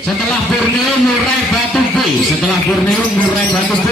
Setelah Borneo Murai Batu B. Setelah Borneo Murai Batu B.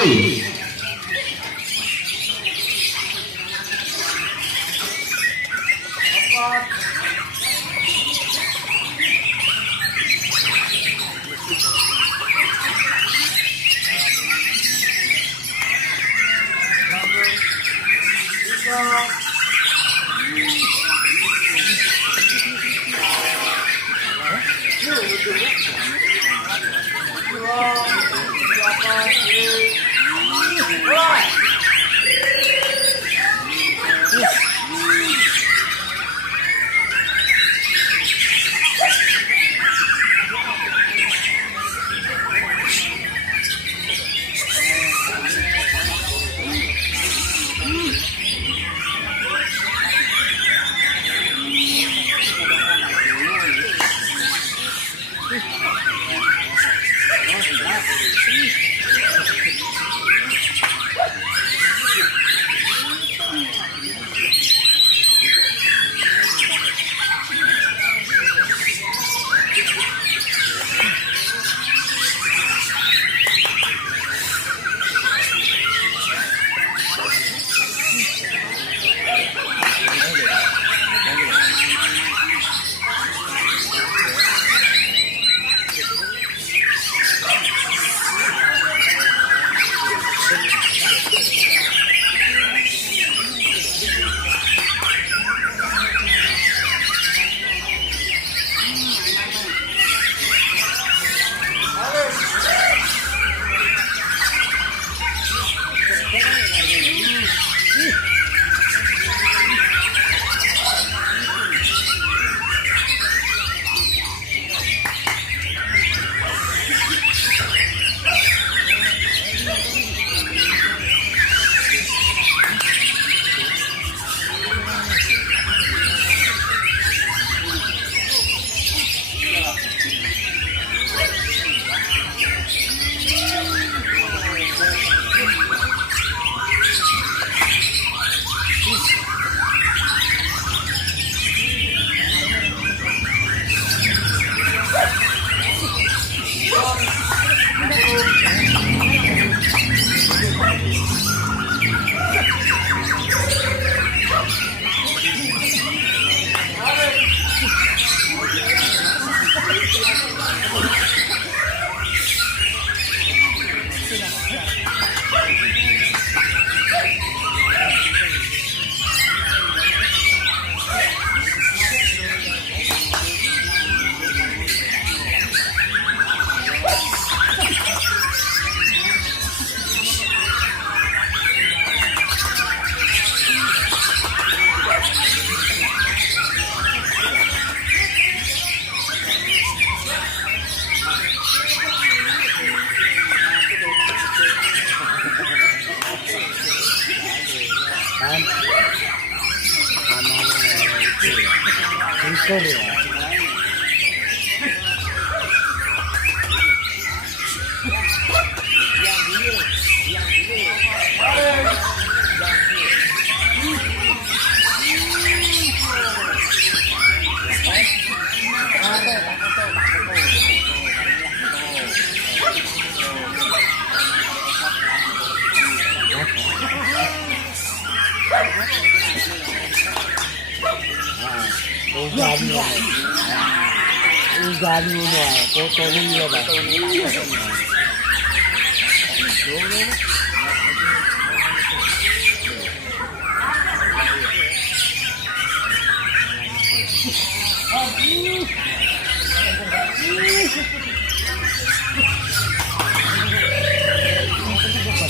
Ugan mo na, tutuloy mo ba?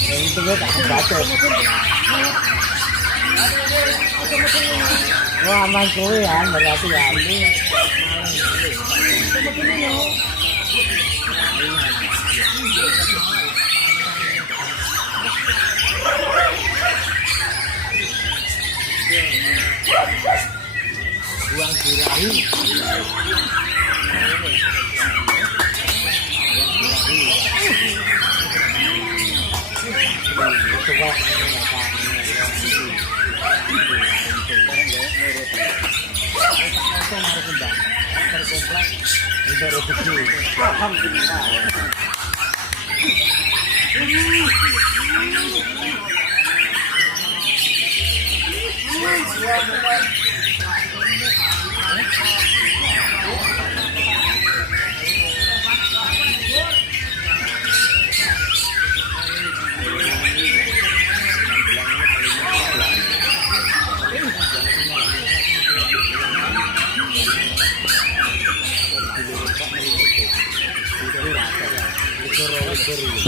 Ito ba ako bato? Aman ko yan, marami yan. Buang sirahi. Ito ba?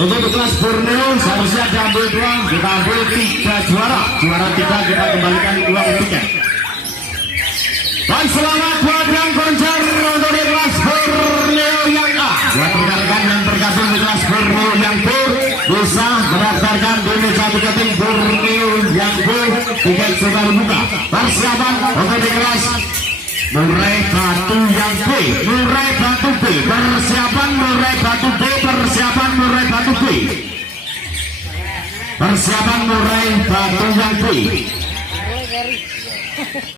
Untuk di kelas Borneo seharusnya diambil uang, kita ambil 3 juara. Juara 3 kita kembalikan uang tiket. Dan selamat buat yang konser untuk di kelas Borneo yang A. Buat rekan-rekan yang tergabung di kelas Borneo yang B, bisa mendaftarkan di meja tiketing Borneo yang B. Tiket sudah dibuka. Persiapan untuk di kelas Murai Batu yang B, Murai Batu B, persiapan Murai Batu B, persiapan Murai Batu B, persiapan Murai Batu yang B.